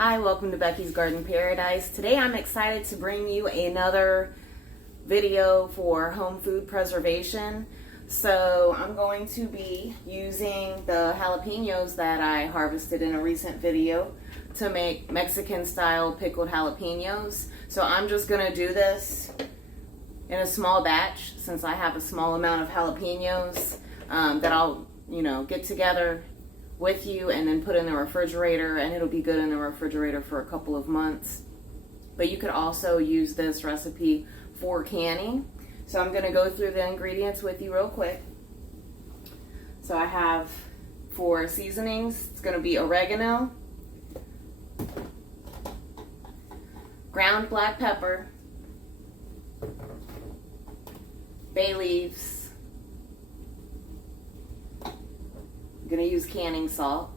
Hi, welcome to Becky's Garden Paradise. Today I'm excited to bring you another video for home food preservation. So I'm going to be using the jalapeños that I harvested in a recent video to make Mexican style pickled jalapeños. So I'm just going to do this in a small batch since I have a small amount of jalapeños that I'll get together with you and then put in the refrigerator, and it'll be good in the refrigerator for a couple of months. But you could also use this recipe for canning. So I'm going to go through the ingredients with you real quick. So I have, for seasonings, it's going to be oregano, ground black pepper, bay leaves. I'm going to use canning salt.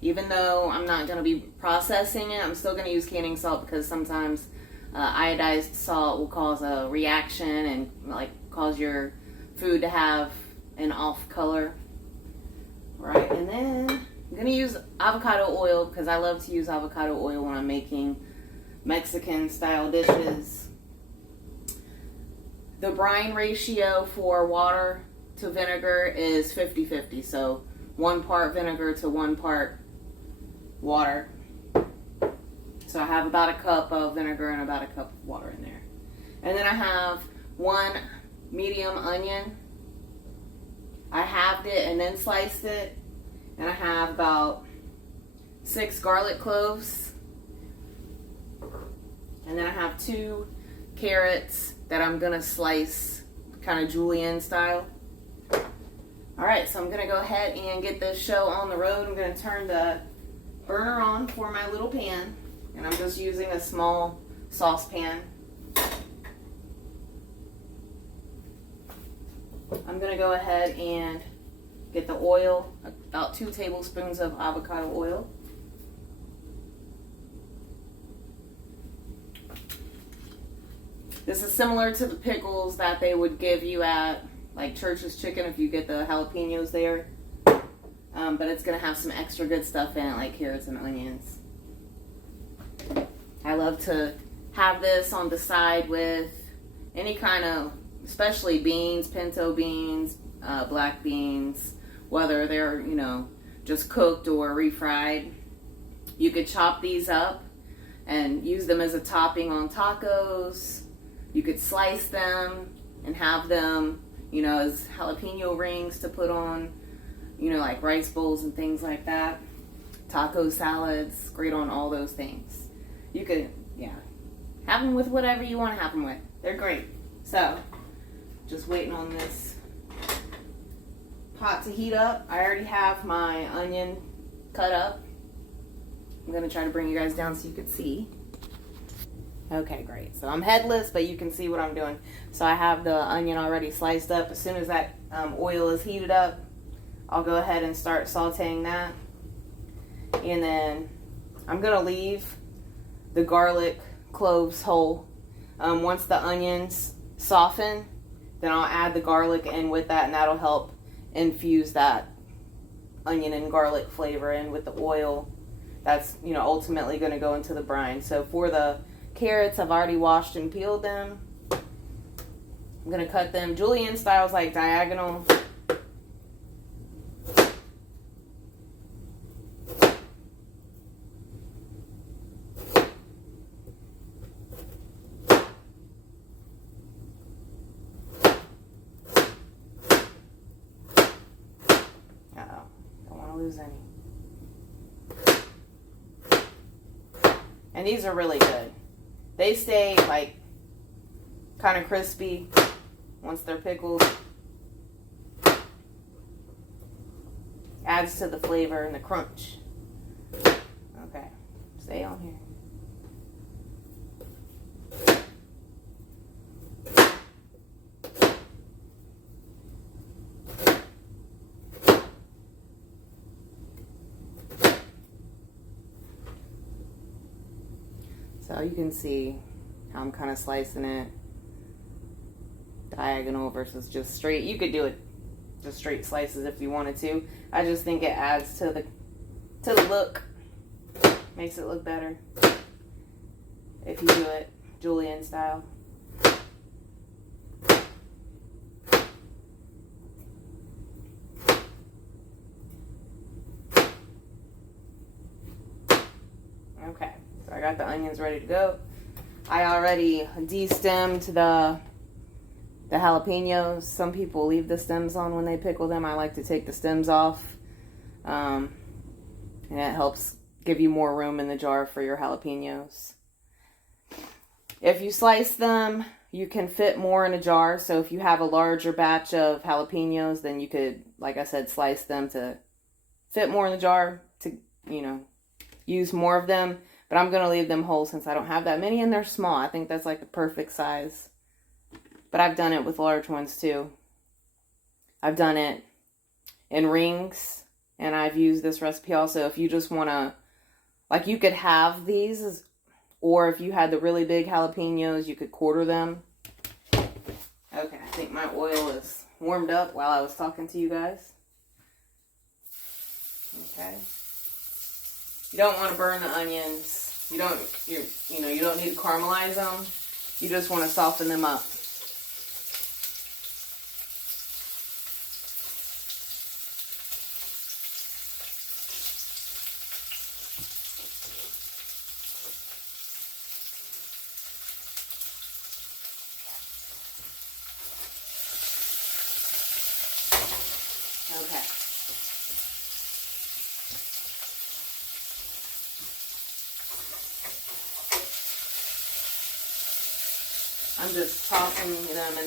Even though I'm not going to be processing it, I'm still going to use canning salt because sometimes iodized salt will cause a reaction and cause your food to have an off color. Right, and then I'm going to use avocado oil because I love to use avocado oil when I'm making Mexican style dishes. The brine ratio for water to vinegar is 50-50, so 1 part vinegar to 1 part water. So I have about a cup of vinegar and about a cup of water in there. And then I have 1 medium onion. I halved it and then sliced it. And I have about 6 garlic cloves. And then I have 2 carrots that I'm gonna slice kind of julienne style. Alright, so I'm going to go ahead and get this show on the road. I'm going to turn the burner on for my little pan. And I'm just using a small saucepan. I'm going to go ahead and get the oil, about 2 tablespoons of avocado oil. This is similar to the pickles that they would give you at Church's Chicken if you get the jalapeños there. But it's going to have some extra good stuff in it, like carrots and onions. I love to have this on the side with any kind of, especially beans, pinto beans, black beans, whether they're, just cooked or refried. You could chop these up and use them as a topping on tacos. You could slice them and have them as jalapeno rings to put on, like rice bowls and things like that. Taco salads, great on all those things. You could, have them with whatever you want to have them with. They're great. So, just waiting on this pot to heat up. I already have my onion cut up. I'm going to try to bring you guys down so you can see. Okay, great. So I'm headless, but you can see what I'm doing. So I have the onion already sliced up. As soon as that oil is heated up, I'll go ahead and start sauteing that. And then I'm going to leave the garlic cloves whole. Once the onions soften, then I'll add the garlic in with that, and that'll help infuse that onion and garlic flavor in with the oil. That's, ultimately going to go into the brine. So for the carrots, I've already washed and peeled them. I'm going to cut them julienne styles, like diagonal. Uh-oh, don't want to lose any. And these are really good. They stay kind of crispy once they're pickled. Adds to the flavor and the crunch. Okay, stay on here. So you can see how I'm kind of slicing it diagonal versus just straight. You could do it just straight slices if you wanted to. I just think it adds to the look Makes it look better if you do it julienne style. Okay, so I got the onions ready to go. I already destemmed the jalapenos. Some people leave the stems on when they pickle them. I like to take the stems off. And it helps give you more room in the jar for your jalapenos. If you slice them, you can fit more in a jar. So if you have a larger batch of jalapenos, then you could, like I said, slice them to fit more in the jar to, you know, use more of them. But I'm going to leave them whole since I don't have that many and they're small. I think that's like the perfect size. But I've done it with large ones too. I've done it in rings. And I've used this recipe also. If you just want to, like, you could have these. Or if you had the really big jalapenos, you could quarter them. Okay, I think my oil is warmed up while I was talking to you guys. Okay. You don't want to burn the onions. You don't need to caramelize them. You just want to soften them up. Okay. I'm just tossing them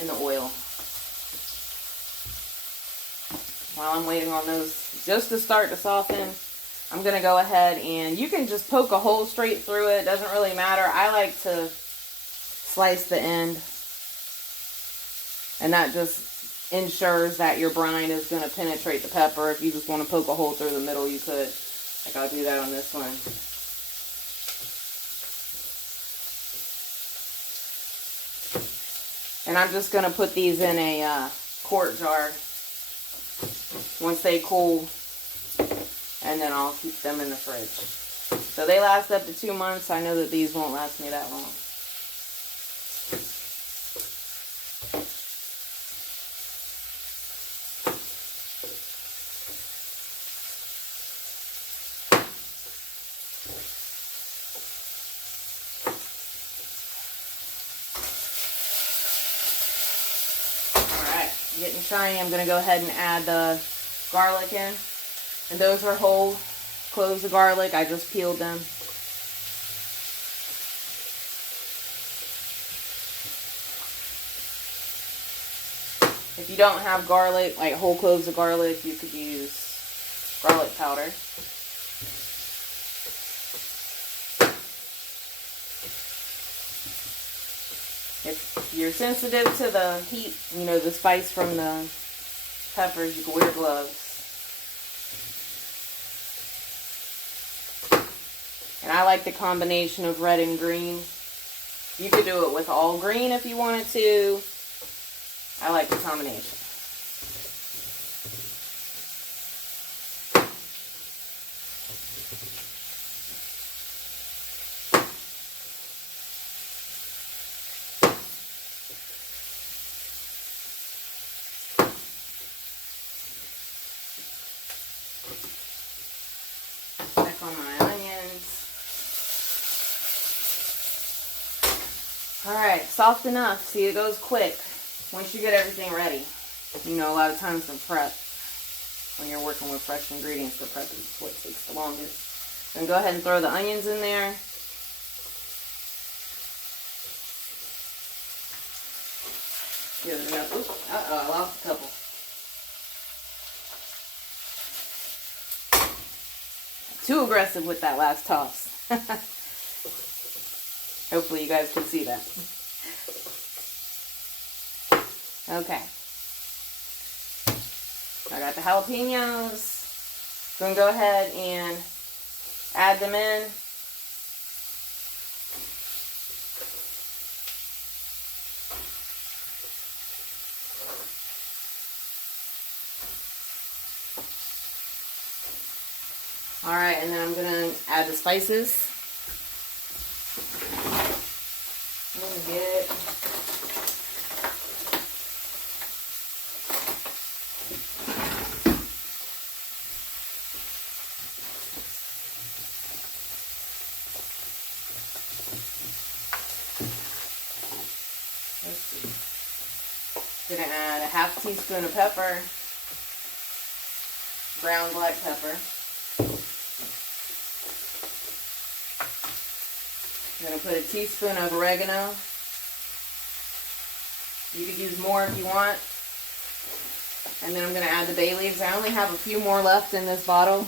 in the oil while I'm waiting on those just to start to soften. I'm gonna go ahead and you can just poke a hole straight through it. Doesn't really matter. I like to slice the end, and that just ensures that your brine is going to penetrate the pepper. If you just want to poke a hole through the middle, you could. Like I'll do that on this one. And I'm just going to put these in a quart jar once they cool, and then I'll keep them in the fridge. So they last up to 2 months. I know that these won't last me that long. Getting shiny, I'm going to go ahead and add the garlic in. And those are whole cloves of garlic. I just peeled them. If you don't have garlic, like whole cloves of garlic, you could use garlic powder. If you're sensitive to the heat, you know, the spice from the peppers, you can wear gloves. And I like the combination of red and green. You could do it with all green if you wanted to. I like the combination. On my onions. Alright, soft enough. See, it goes quick once you get everything ready. You know, a lot of times the prep, when you're working with fresh ingredients, the prep is what takes the longest. Then go ahead and throw the onions in there. Give it enough. Oops, I lost a couple. Too aggressive with that last toss. Hopefully you guys can see that. Okay. I got the jalapenos. Gonna go ahead and add them in. All right, and then I'm gonna add the spices. I'm gonna get gonna add a half teaspoon of pepper, ground black pepper. I'm gonna put a teaspoon of oregano. You could use more if you want. And then I'm gonna add the bay leaves. I only have a few more left in this bottle.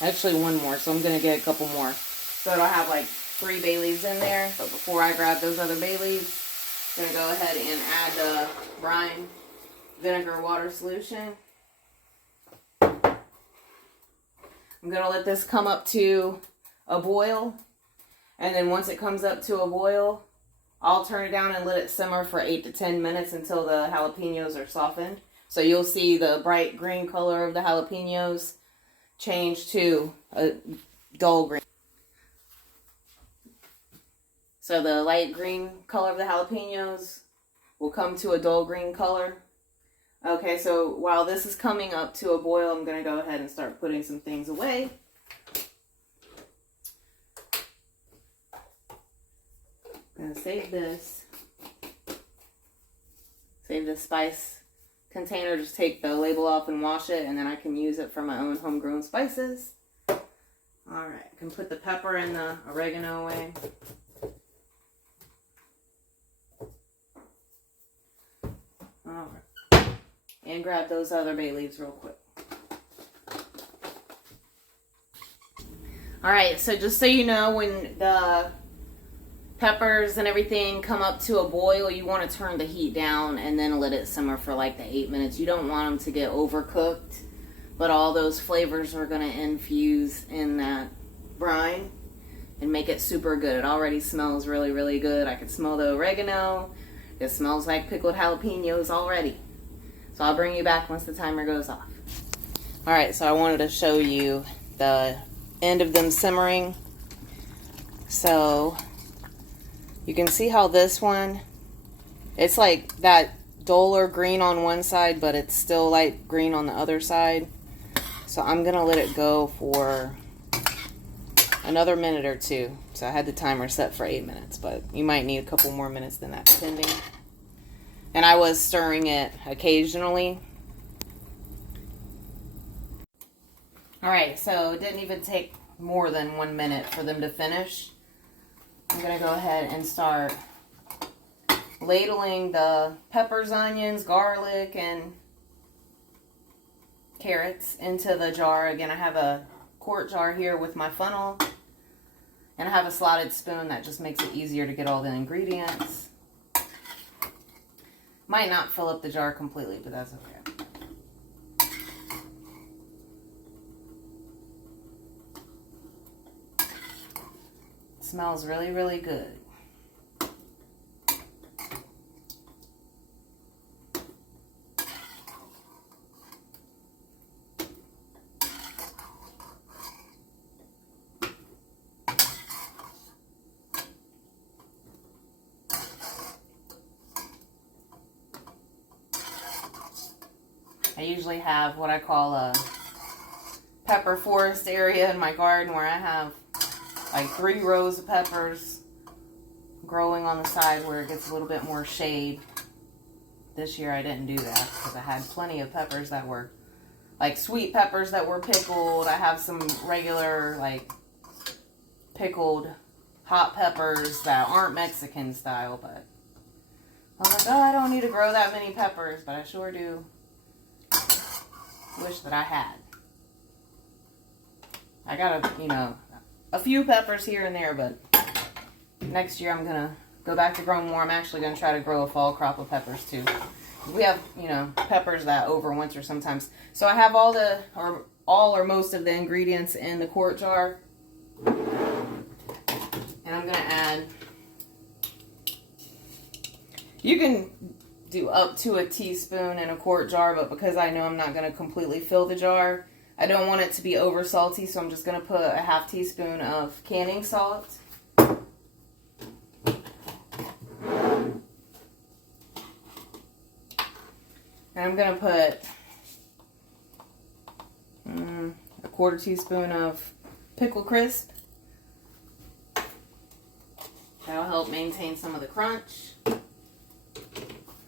Actually, one more, so I'm gonna get a couple more. So it'll have like 3 bay leaves in there. But before I grab those other bay leaves, I'm gonna go ahead and add the brine vinegar water solution. I'm gonna let this come up to a boil, and then once it comes up to a boil, I'll turn it down and let it simmer for 8 to 10 minutes until the jalapenos are softened. So you'll see the bright green color of the jalapenos change to a dull green. So the light green color of the jalapenos will come to a dull green color. Okay, so while this is coming up to a boil, I'm going to go ahead and start putting some things away. I'm going to save this. Save the spice container. Just take the label off and wash it, and then I can use it for my own homegrown spices. Alright, I can put the pepper and the oregano away. Alright. And grab those other bay leaves real quick. Alright, so just so you know, when the peppers and everything come up to a boil, you want to turn the heat down and then let it simmer for like the 8 minutes. You don't want them to get overcooked, but all those flavors are going to infuse in that brine and make it super good. It already smells really, really good. I can smell the oregano. It smells like pickled jalapenos already. So I'll bring you back once the timer goes off. Alright, so I wanted to show you the end of them simmering. So you can see how this one, it's like that duller green on one side, but it's still light green on the other side. So I'm going to let it go for another minute or two. So I had the timer set for 8 minutes, but you might need a couple more minutes than that depending. And I was stirring it occasionally. Alright, so it didn't even take more than 1 minute for them to finish. I'm going to go ahead and start ladling the peppers, onions, garlic, and carrots into the jar. Again, I have a quart jar here with my funnel. And I have a slotted spoon that just makes it easier to get all the ingredients. Might not fill up the jar completely, but that's okay. It smells really, really good. I usually have what I call a pepper forest area in my garden where I have like 3 rows of peppers growing on the side where it gets a little bit more shade. This year I didn't do that because I had plenty of peppers that were like sweet peppers that were pickled. I have some regular like pickled hot peppers that aren't Mexican style, but I was like, oh, I don't need to grow that many peppers, but I sure do wish that I had. I got a few peppers here and there, but next year I'm gonna go back to growing more. I'm actually gonna try to grow a fall crop of peppers too. We have, peppers that overwinter sometimes. So I have all or most of the ingredients in the quart jar. And I'm gonna add, you can do up to a teaspoon in a quart jar, but because I know I'm not going to completely fill the jar, I don't want it to be over salty, so I'm just going to put a half teaspoon of canning salt. And I'm going to put a quarter teaspoon of pickle crisp. That'll help maintain some of the crunch.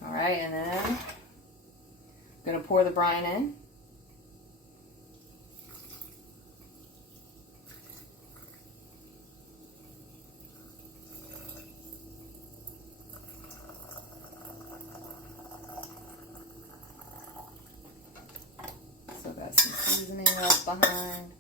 Alright, and then I'm going to pour the brine in. So got some seasoning left behind.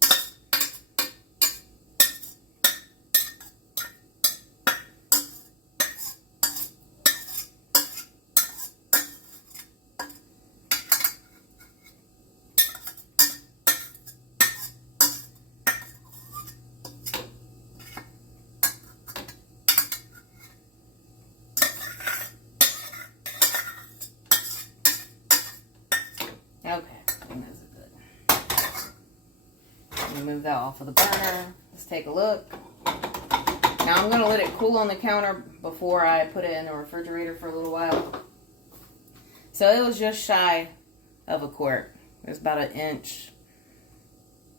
Okay, I think that's good. Move that off of the burner. Let's take a look. Now I'm going to let it cool on the counter before I put it in the refrigerator for a little while. So it was just shy of a quart. It was about 1 inch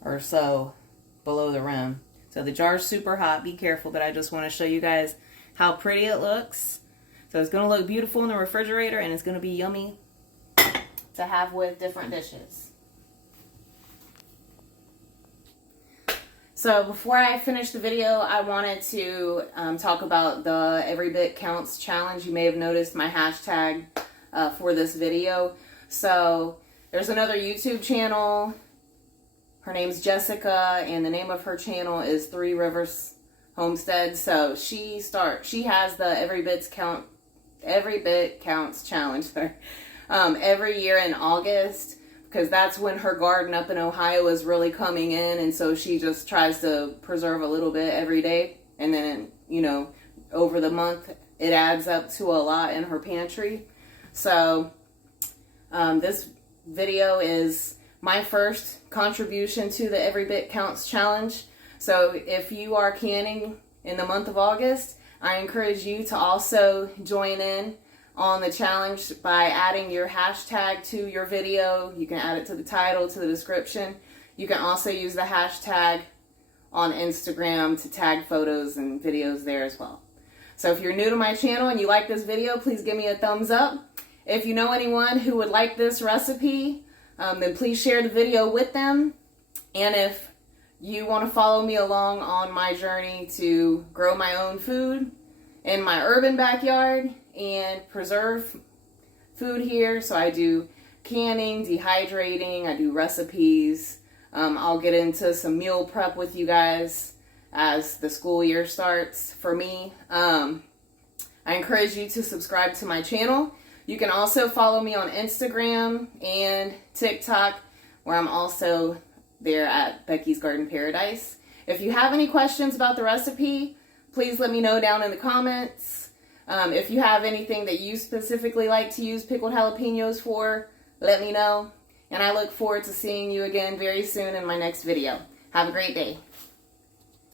or so below the rim. So the jar's super hot. Be careful, but I just want to show you guys how pretty it looks. So it's going to look beautiful in the refrigerator, and it's going to be yummy to have with different dishes. So before I finish the video, I wanted to talk about the Every Bit Counts challenge. You may have noticed my hashtag for this video. So there's another YouTube channel. Her name's Jessica, and the name of her channel is Three Rivers Homestead. So she has the Every Bit Counts challenge every year in August, because that's when her garden up in Ohio is really coming in, and so she just tries to preserve a little bit every day, and then, you know, over the month it adds up to a lot in her pantry. So this video is my first contribution to the Every Bit Counts challenge. So if you are canning in the month of August, I encourage you to also join in on the challenge by adding your hashtag to your video. You can add it to the title, to the description. You can also use the hashtag on Instagram to tag photos and videos there as well. So if you're new to my channel and you like this video, please give me a thumbs up. If you know anyone who would like this recipe, then please share the video with them. And if you want to follow me along on my journey to grow my own food in my urban backyard and preserve food here, so I do canning, dehydrating, I do recipes. I'll get into some meal prep with you guys as the school year starts for me. I encourage you to subscribe to my channel. You can also follow me on Instagram and TikTok, where I'm also there at Becky's Garden Paradise. If you have any questions about the recipe, please let me know down in the comments. If you have anything that you specifically like to use pickled jalapenos for, let me know. And I look forward to seeing you again very soon in my next video. Have a great day.